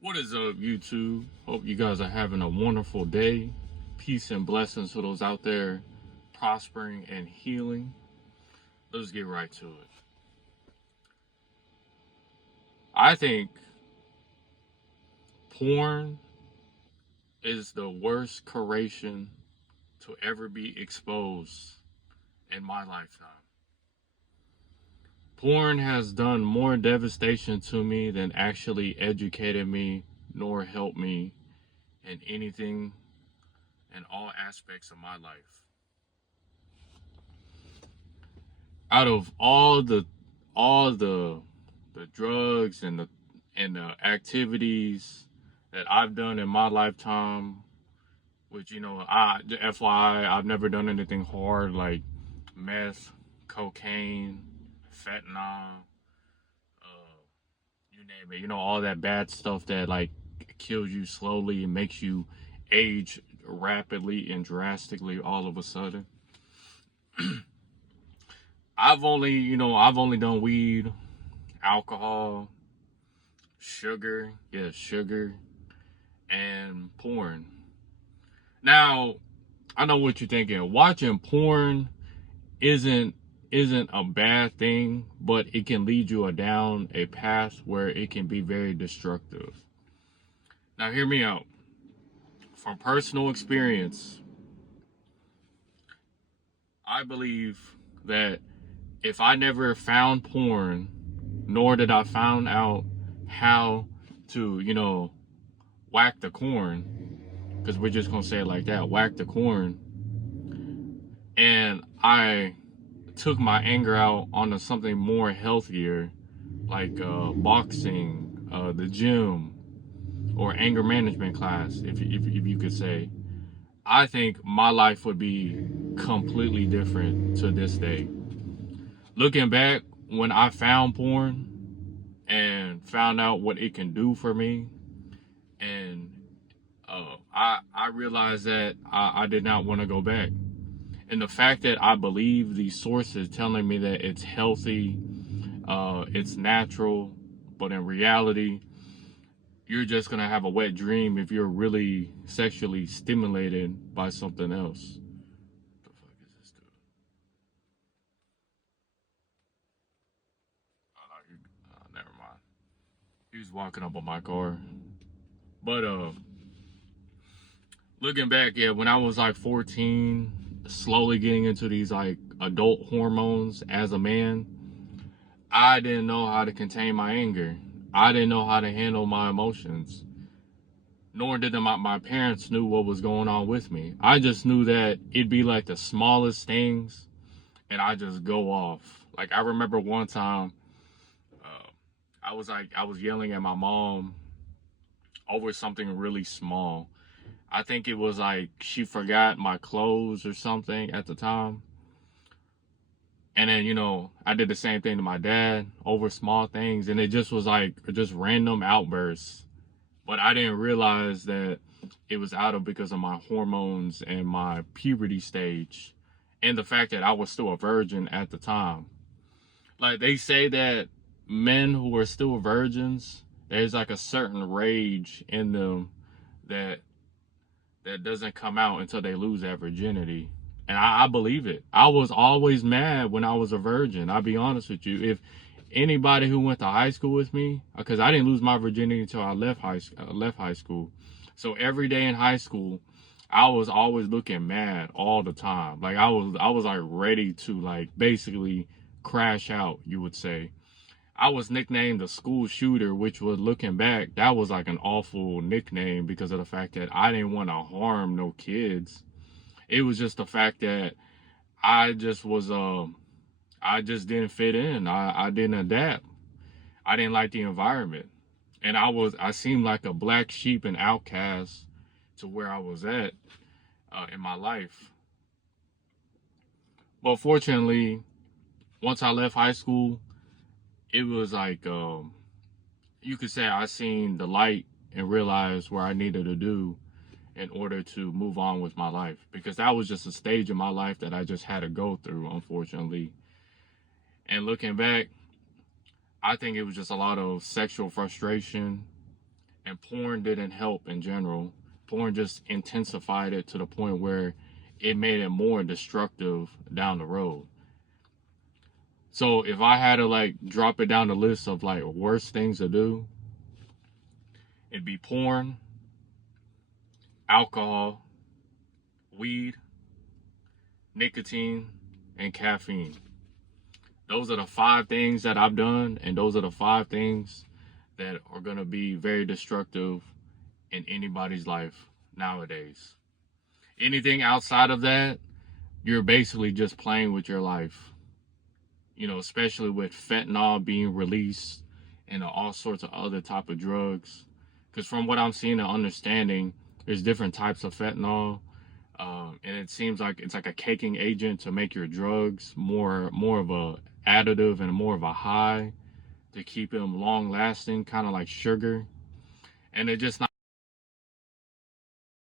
What is up, YouTube? Hope you guys are having a wonderful day. Peace and blessings to those out there prospering and healing. Let's get right to it. I think porn is the worst creation to ever be exposed in my lifetime. Porn has done more devastation to me than actually educated me nor helped me in anything in all aspects of my life. Out of all the drugs and the activities that I've done in my lifetime, which FYI, I've never done anything hard like meth, cocaine, fentanyl, you name it. All that bad stuff that like kills you slowly and makes you age rapidly and drastically all of a sudden. I've only done weed, alcohol, sugar, and porn. Now, I know what you're thinking. Watching porn isn't a bad thing, but it can lead you down a path where it can be very destructive. Now, hear me out. From personal experience, I believe that if I never found porn, nor did I found out how to, whack the corn, because we're just gonna say it like that, whack the corn, and I took my anger out onto something more healthier, like boxing, the gym, or anger management class, if you could say, I think my life would be completely different to this day. Looking back, when I found porn and found out what it can do for me, and I realized that I did not want to go back. And the fact that I believe these sources telling me that it's healthy, it's natural, but in reality, you're just going to have a wet dream if you're really sexually stimulated by something else. What the fuck is this dude? Never mind. He was walking up on my car. But looking back, yeah, when I was like 14, slowly getting into these like adult hormones as a man, I didn't know how to contain my anger. I didn't know how to handle my emotions. Nor did my parents knew what was going on with me. I just knew that it'd be like the smallest things, and I just go off. Like I remember one time, I was yelling at my mom over something really small. I think it was like she forgot my clothes or something at the time. And then, I did the same thing to my dad over small things. And it just was like just random outbursts. But I didn't realize that it was because of my hormones and my puberty stage. And the fact that I was still a virgin at the time. Like they say that men who are still virgins, there's like a certain rage in them that doesn't come out until they lose that virginity. And I believe it. I was always mad when I was a virgin. I'll be honest with you. If anybody who went to high school with me, because I didn't lose my virginity until I left high school. So every day in high school, I was always looking mad all the time. Like I was like ready to like basically crash out, you would say. I was nicknamed the school shooter, which was, looking back, that was like an awful nickname because of the fact that I didn't want to harm no kids. It was just the fact that I just was, I just didn't fit in. I didn't adapt. I didn't like the environment. And I seemed like a black sheep and outcast to where I was at in my life. But fortunately, once I left high school, it was like, you could say I seen the light and realized where I needed to do in order to move on with my life. Because that was just a stage in my life that I just had to go through, unfortunately. And looking back, I think it was just a lot of sexual frustration And porn didn't help in general. Porn just intensified it to the point where it made it more destructive down the road. So if I had to like drop it down the list of like worst things to do, it'd be porn, alcohol, weed, nicotine, and caffeine. Those are the 5 things that I've done, and those are the 5 things that are going to be very destructive in anybody's life nowadays. Anything outside of that, you're basically just playing with your life. You know, especially with fentanyl being released and all sorts of other type of drugs. Because from what I'm seeing and understanding, there's different types of fentanyl. And it seems like it's like a caking agent to make your drugs more of a additive and more of a high to keep them long lasting, kind of like sugar. And it just not